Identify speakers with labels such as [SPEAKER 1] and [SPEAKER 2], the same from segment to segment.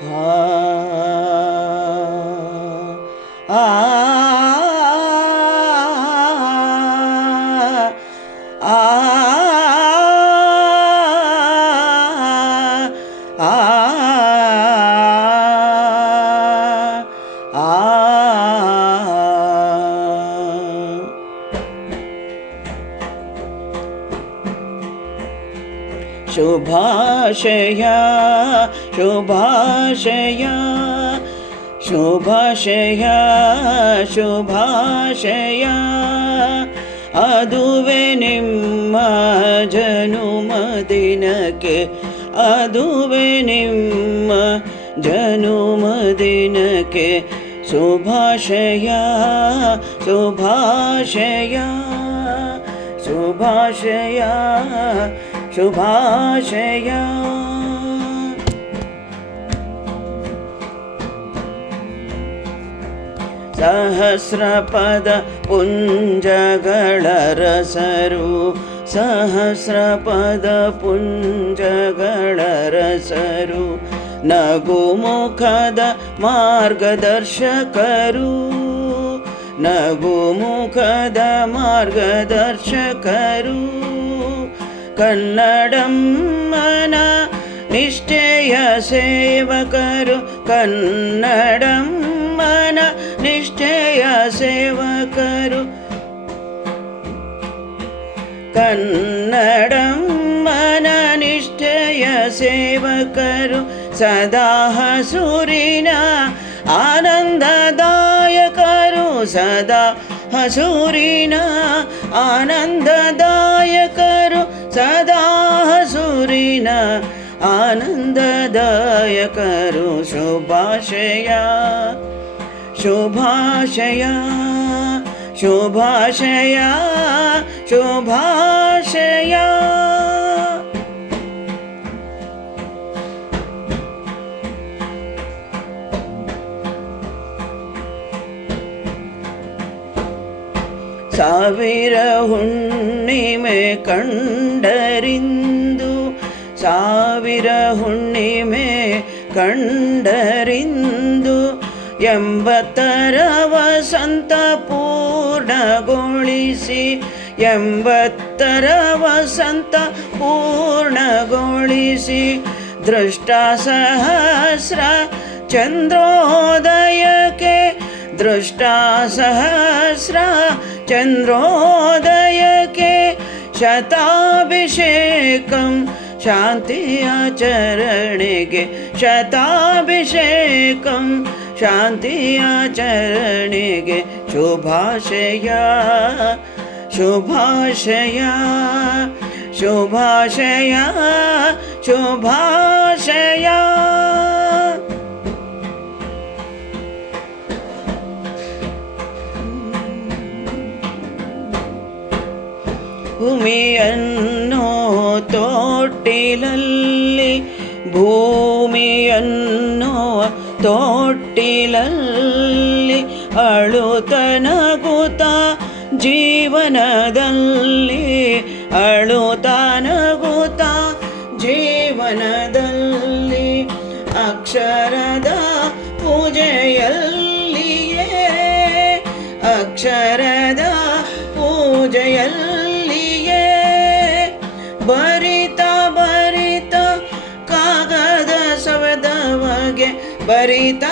[SPEAKER 1] Ah. शुभाशया शुभाशया शुभाशया शोभाषया अदुवेम् जनुमदिनके अदुव निम्म जनुमदिनके शुभाशया शुभाशया शुभाशया। शुभाशया। सहस्रपद पुञ्जरसरु सहस्रपद पुञ्जगणरसरु नगुमुखद मार्गदर्शकरु नगुमुखद मार्गदर्शकरु। ಕನ್ನಡಮ್ಮನ ನಿಷ್ಠೆಯ ಸೇವಕರು ಕನ್ನಡಮ್ಮನ ನಿಷ್ಠೆಯ ಸೇವಕರು ಕನ್ನಡಮ್ಮನ ನಿಷ್ಠೆಯ ಸೇವಕರು ಸದಾ ಹಸುರಿನ ಆನಂದದಾಯಕರು ಸದಾ ಹಸುರಿನ ಆನಂದದಾಯಕರು सदा हसूरिन आनन्ददायकरु शुभाशया शुभाशया शुभाशया शुभाशया। ಸಾವಿರ ಹುಣ್ಣಿಮೆ ಕಂಡರಿಂದು, ಸಾವಿರ ಹುಣ್ಣಿಮೆ ಕಂಡರಿಂದು ಎಂಬತ್ತರ ವಸಂತ ಪೂರ್ಣಗೊಳಿಸಿ ಎಂಬತ್ತರ ವಸಂತ ಪೂರ್ಣಗೊಳಿಸಿ, ದೃಷ್ಟ ಸಹಸ್ರ ಚಂದ್ರೋದಯಕ್ಕೆ दृष्टा सहस्रा चन्द्रोदय के शताभिषेकं शान्ति शताभिषेक शताभिषेकं शान्ति आचरणेके शुभाशया शुभाशया शुभाशया शुभाशया। ಭೂಮಿಯನ್ನು ತೋಟಿಲಲ್ಲಿ ಭೂಮಿಯನ್ನು ತೋಟಿಲಲ್ಲಿ ಅಳುತನಗುತ ಜೀವನದಲ್ಲಿ ಅಳುತನಗುತ ಜೀವನದಲ್ಲಿ ಅಕ್ಷರದ ಪೂಜೆಯಲ್ಲಿಯೇ ಅಕ್ಷರದ ಬರಿತ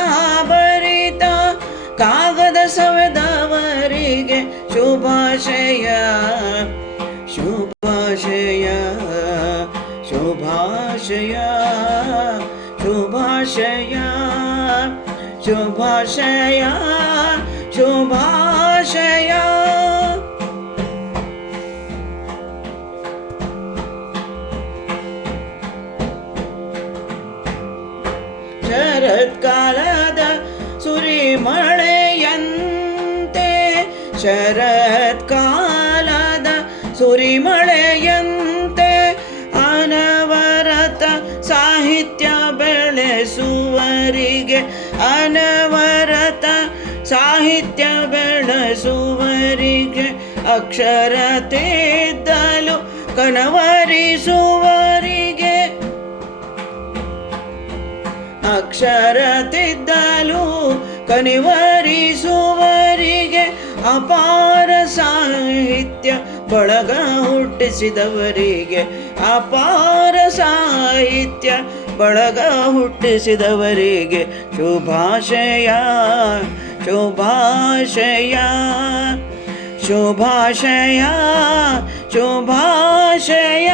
[SPEAKER 1] ಬರಿತ ಕಾಗದ ಸವೆದವರಿಗೆ ಶುಭಾಶಯ ಶುಭಾಶಯ ಶುಭಾಶಯ ಶುಭಾಶಯ ಶುಭಾಶಯ ಶುಭಾಶಯ ಶರತ್ಕಾಲದ ಸುರಿಮಳೆಯಂತೆ ಶರತ್ಕಾಲದ ಸುರಿಮಳೆಯಂತೆ ಅನವರತ ಸಾಹಿತ್ಯ ಬೆಳೆಸುವರಿಗೆ ಅನವರತ ಸಾಹಿತ್ಯ ಬೆಳೆಸುವರಿಗೆ ಅಕ್ಷರತೆ ಕನವರಿಸುವರಿಗೆ ಅಕ್ಷರ ತಿದ್ದಲು ಕನಿವರಿಸುವರಿಗೆ ಅಪಾರ ಸಾಹಿತ್ಯ ಬಳಗ ಹುಟ್ಟಿಸಿದವರಿಗೆ, ಅಪಾರ ಸಾಹಿತ್ಯ ಬಳಗ ಹುಟ್ಟಿಸಿದವರಿಗೆ ಶುಭಾಶಯ ಶುಭಾಶಯ ಶುಭಾಶಯ ಶುಭಾಶಯ.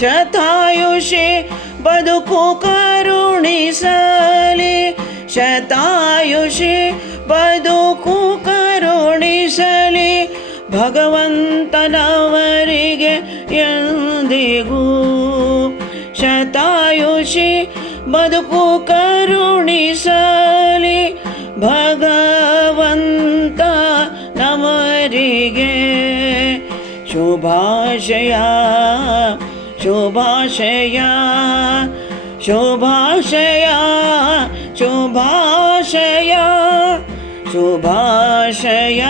[SPEAKER 1] ಶತಾಯುಷಿ ಬದುಕು ಕರುಣಿಸಲಿ. ಶತಾಯುಷಿ ಬದುಕು ಕರುಣಿಸಲಿ. ಭಗವಂತನವರಿಗೆ ಎಂದಿಗೂ. ಶತಾಯುಷಿ ಬದುಕು ಕರುಣಿಸಲಿ. ಭಗವಂತ ನವರಿಗೆ ಶುಭಾಶಯ. ಶುಭಾಶಯ ಶುಭಾಶಯ ಶುಭಾಶಯ ಶುಭಾಶಯ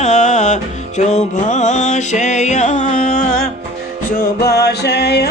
[SPEAKER 1] ಶುಭಾಶಯ ಶುಭಾಶಯ